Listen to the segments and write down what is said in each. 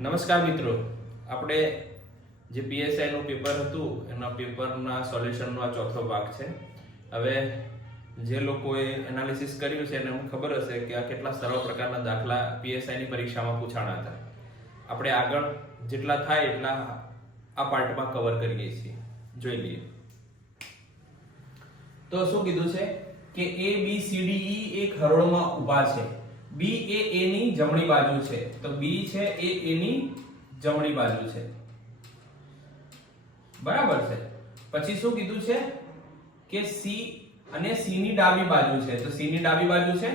નમસ્કાર મિત્રો, આપણે જે પીએસઆઈ નું પેપર હતું એના પેપરના સોલ્યુશનનો આ ચોથો ભાગ છે. હવે જે લોકોએ એનાલિસિસ કર્યું છે એને ખબર હશે કે આ કેટલા સરળ પ્રકારના દાખલા પીએસઆઈ ની પરીક્ષામાં પૂછાણા હતા. આપણે આગળ જેટલા થાય એટલા આ પાર્ટમાં કવર કરીએ છીએ. જોઈ લઈએ. તો શું કીધું છે કે A B C D E એક હરોળમાં ઊભા છે. B એ A ની જમણી બાજુ છે, તો B છે એ A ની જમણી બાજુ છે. બરાબર છે. પછી શું કીધું છે કે C અને C ની ડાબી બાજુ છે, તો C ની ડાબી બાજુ છે.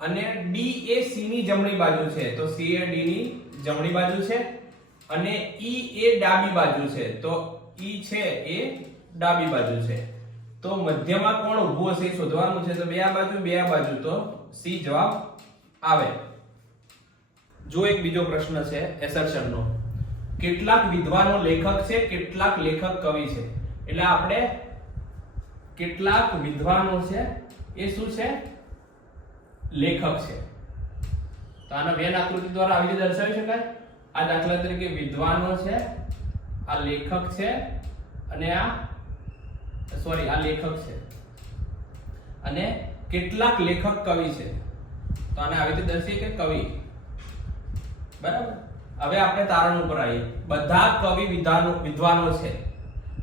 અને D એ C ની જમણી બાજુ છે, તો C એ D ની જમણી બાજુ છે. અને E એ ડાબી બાજુ છે, તો E છે એ ડાબી બાજુ છે. તો મધ્યમાં કોણ ઊભું હશે એ શોધવાનું છે. તો બે આ બાજુ, તો C જવાબ આવે. જો એક બીજો પ્રશ્ન છે એસર્શન નો. કેટલાક વિદ્વાનો લેખક છે, કેટલાક લેખક કવિ છે. એટલે આપણે કેટલાક વિદ્વાનો છે એ શું છે? લેખક છે. તો આના વેન આકૃતિ દ્વારા આવી રીતે દર્શાવી શકાય. આ દાખલા તરીકે વિદ્વાનો છે, આ લેખક છે, અને આ લેખક છે, અને કેટલાક લેખક કવિ છે. તો આને આવી રીતે દર્શાવીએ કે કવિ. બરાબર. હવે આપણે તારણ ઉપર આવીએ. બધા કવિ વિદ્વાનો છે,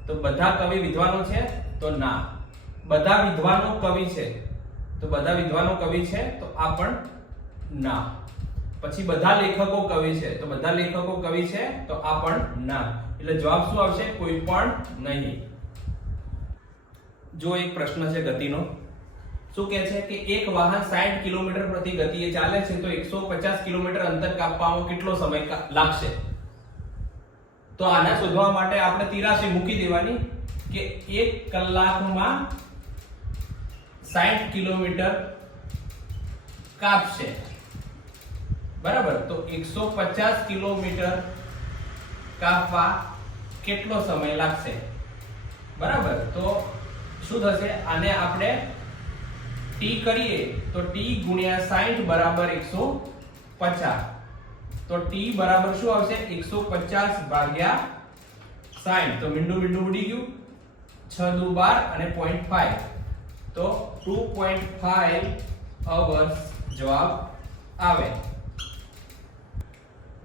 તો બધા કવિ વિદ્વાનો છે તો ના. બધા વિદ્વાનો કવિ છે, તો બધા વિદ્વાનો કવિ છે તો આ પણ ના. પછી બધા લેખકો કવિ છે, તો બધા લેખકો કવિ છે તો આ પણ ના. એટલે જવાબ શું આવશે? કોઈ પણ નહીં. જો એક પ્રશ્ન છે ગતિનો. શું કહે છે કે એક વાહન 60 કિલોમીટર પ્રતિ ગતિએ ચાલે છે તો 150 કિલોમીટર અંતર કાપવામાં કેટલો સમય લાગશે? તો આને શોધવા માટે આપણે તિરાશી મૂકી દેવાની કે 1 કલાકમાં 60 કિલોમીટર કાપશે. બરાબર. તો 150 કિલોમીટર કાપવા કેટલો સમય લાગશે? બરાબર. તો શું થશે? આને આપણે t કરીએ તો t ગુણ્યા 60 બરાબર 150. તો t બરાબર શું આવશે? 150 ભાગ્યા 60. તો મીંડું ઉડી ગયું. 6 દુ 12 અને 0.5. તો 2.5 અવર્સ જવાબ આવે.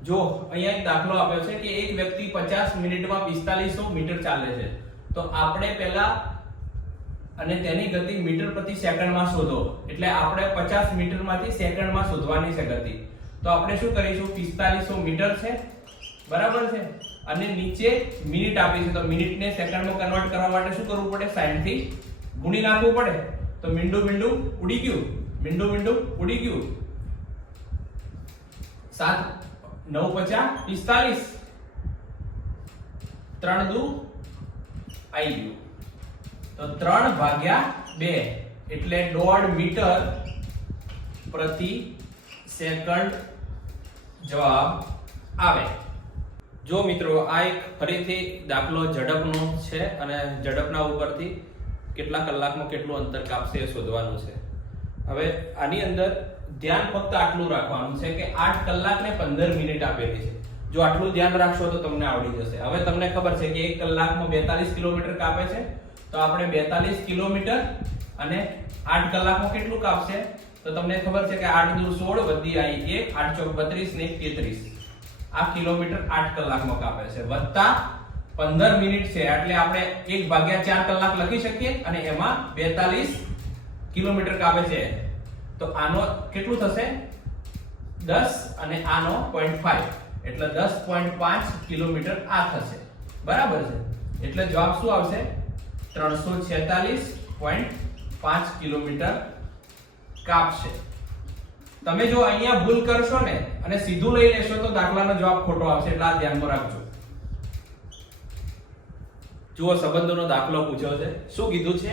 જો અહીંયા એક દાખલો આપ્યો છે કે એક વ્યક્તિ 50 મિનિટમાં 4500 મીટર ચાલે છે. તો આપણે પહેલા અને તેની ગતિ મીટર પ્રતિ સેકન્ડમાં શોધો. એટલે આપણે 50 મીટરમાંથી સેકન્ડમાં શોધવાની છે ગતિ. તો આપણે શું કરીશું? 4500 મીટર છે, બરાબર છે, અને નીચે મિનિટ આપી છે. તો મિનિટને સેકન્ડમાં કન્વર્ટ કરવા માટે શું કરવું પડે? 60 થી ગુણી નાખવું પડે. તો મીંડું ઉડી ગયું. મીંડું ઉડી ગયું. 7 9 50 45. 3 દુ આવી ગયું. તો 3 ભાગ્યા 2 એટલે 1.5 મીટર પ્રતિ સેકન્ડ જવાબ આવે. જો મિત્રો, આ એક ફરીથી દાખલો ઝડપનો છે અને ઝડપના ઉપરથી કેટલા કલાકમાં કેટલું અંતર કાપશે એ શોધવાનું છે. હવે આની અંદર ધ્યાન ફક્ત આટલું રાખવાનું છે કે 8 કલાક ને 15 મિનિટ આપેલી છે. જો આટલું ધ્યાન રાખશો તો તમને આવડી જશે. હવે તમને ખબર છે કે 1 કલાકમાં 42 કિલોમીટર કાપે છે. તો આપણે 42 કિલોમીટર અને 8 કલાકમાં કેટલું કાપશે? તો તમને ખબર છે કે 8 દુ 16 વધી આવી 1 8 ચોક 32 ને 33. આ કિલોમીટર 8 કલાકમાં કાપે છે, વત્તા 15 મિનિટ છે. એટલે આપણે 1/4 કલાક લખી શકીએ અને એમાં 42 કિલોમીટર કાપે છે. તો આનો કેટલું થશે? 10 અને આનો 0.5 એટલે 10.5 કિલોમીટર આ થશે. બરાબર છે. એટલે જવાબ શું આવશે? 346.5 કિલોમીટર કાપશે. તમે જો અહીંયા ભૂલ કરશો ને અને સીધું લઈ લેશો તો દાખલાનો જવાબ ખોટો આવશે. એટલે આ ધ્યાનમાં રાખજો. જુઓ, સંબંધોનો દાખલો પૂછ્યો છે. શું કીધું છે?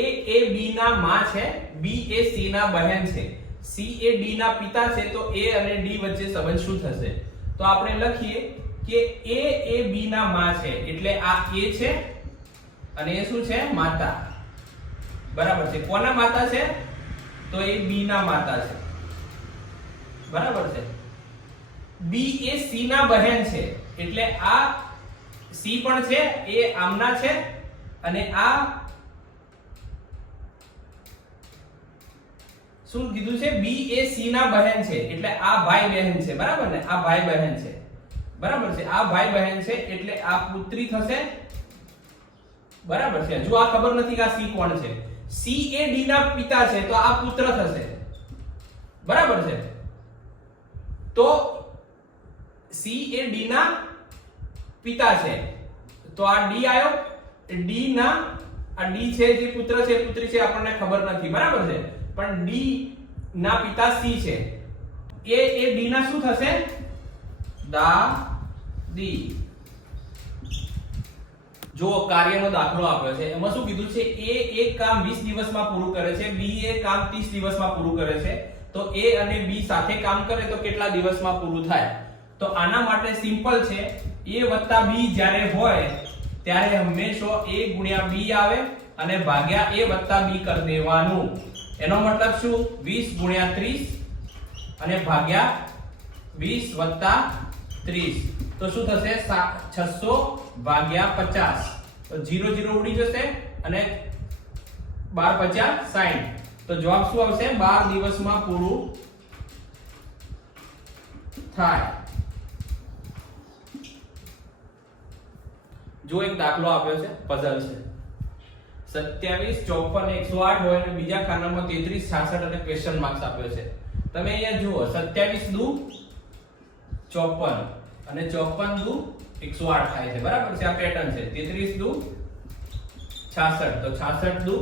A એ B ના માં છે, B એ C ના બહેન છે, C એ D ના પિતા છે. તો A અને D વચ્ચે સંબંધ શું થશે? તો આપણે લખીએ કે A એ B ના માં છે. એટલે આ A છે અને એ શું છે? માતા. બરાબર છે. કોના માતા છે? તો એ B ના માતા છે. બરાબર છે. B એ C ના બહેન છે એટલે આ C પણ છે એ આમના છે અને આ શું કીધું છે B એ C ના બહેન છે એટલે આ ભાઈ બહેન છે બરાબર ને આ ભાઈ બહેન છે બરાબર છે આ ભાઈ બહેન છે એટલે આ પુત્રી થશે બરાબર છે જો આ ખબર નથી કે આ C કોણ છે C એ D ના પિતા છે તો આ પુત્ર થશે બરાબર છે તો C એ D ના પિતા છે તો આ D આયો D ના આ D છે જે પુત્ર છે પુત્રી છે આપણને ખબર નથી બરાબર છે પણ D ના પિતા C છે એ D ના શું થશે દાદી જો કાર્યનો દાખલો આપ્યો છે એમાં શું કીધું છે A એક કામ 20 દિવસમાં પૂરું કરે છે B એ કામ 30 દિવસમાં પૂરું કરે છે તો A અને B સાથે કામ કરે તો કેટલા દિવસમાં પૂરું થાય તો આના માટે સિમ્પલ છે A + B જ્યારે હોય ત્યારે હંમેશા A * B આવે અને ભાગ્યા A + B કરી દેવાનું એનો મતલબ શું 20 * 30 અને ભાગ્યા 20 + 30 તો શું થશે 600 ભાગ્યા 50 તો 0 0 ઉડી જશે અને 12 * 50 60 તો જવાબ શું આવશે 12 દિવસમાં પૂરું થાય જો એક દાખલો આપ્યો છે પઝલ છે 27 54 108 હોય અને બીજા ખાનામાં 33 66 અને ક્વેશ્ચન માર્ક્સ આપ્યો છે તમે અહીંયા જુઓ 27 દુ 54 અને 54 દુ 108 થાય છે બરાબર છે આ પેટર્ન છે 33 દુ 66 તો 66 દુ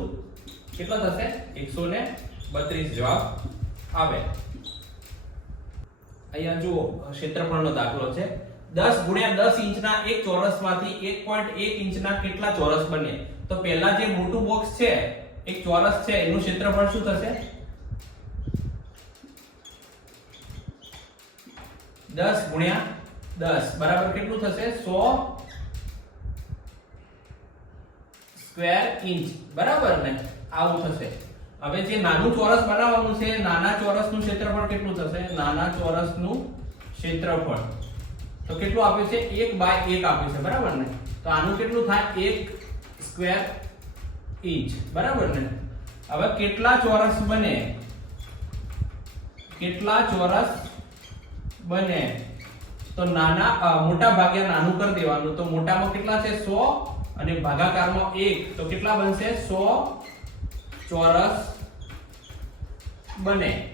કેટલો થશે 132 જવાબ આવે અહીંયા જુઓ ક્ષેત્રફળનો દાખલો છે 10 × 10 ઇંચના એક ચોરસમાંથી 1.1 ઇંચના કેટલા ચોરસ બને તો પહેલા જે મોટું બોક્સ છે એક ચોરસ છે એનું ક્ષેત્રફળ શું થશે 10 × 10 બરાબર કેટલું થશે 100 સ્ક્વેર ઇંચ બરાબર ને આવું થશે હવે જે નાનું ચોરસ બનાવવાનું છે નાના ચોરસનું ક્ષેત્રફળ કેટલું થશે નાના ચોરસનું ક્ષેત્રફળ તો કેટલું આપ્યું છે 1 / 1 આપ્યું છે બરાબર ને તો આનું કેટલું થાય 1 સ્ક્વેર ઇંચ બરાબર ને હવે કેટલા ચોરસ બને તો નાના મોટા ભાગ્યા નાનું કરી દેવાનું તો મોટામાં કેટલા છે 100 અને ભાગાકારમાં 1 તો કેટલા બનશે 100 ચોરસ બને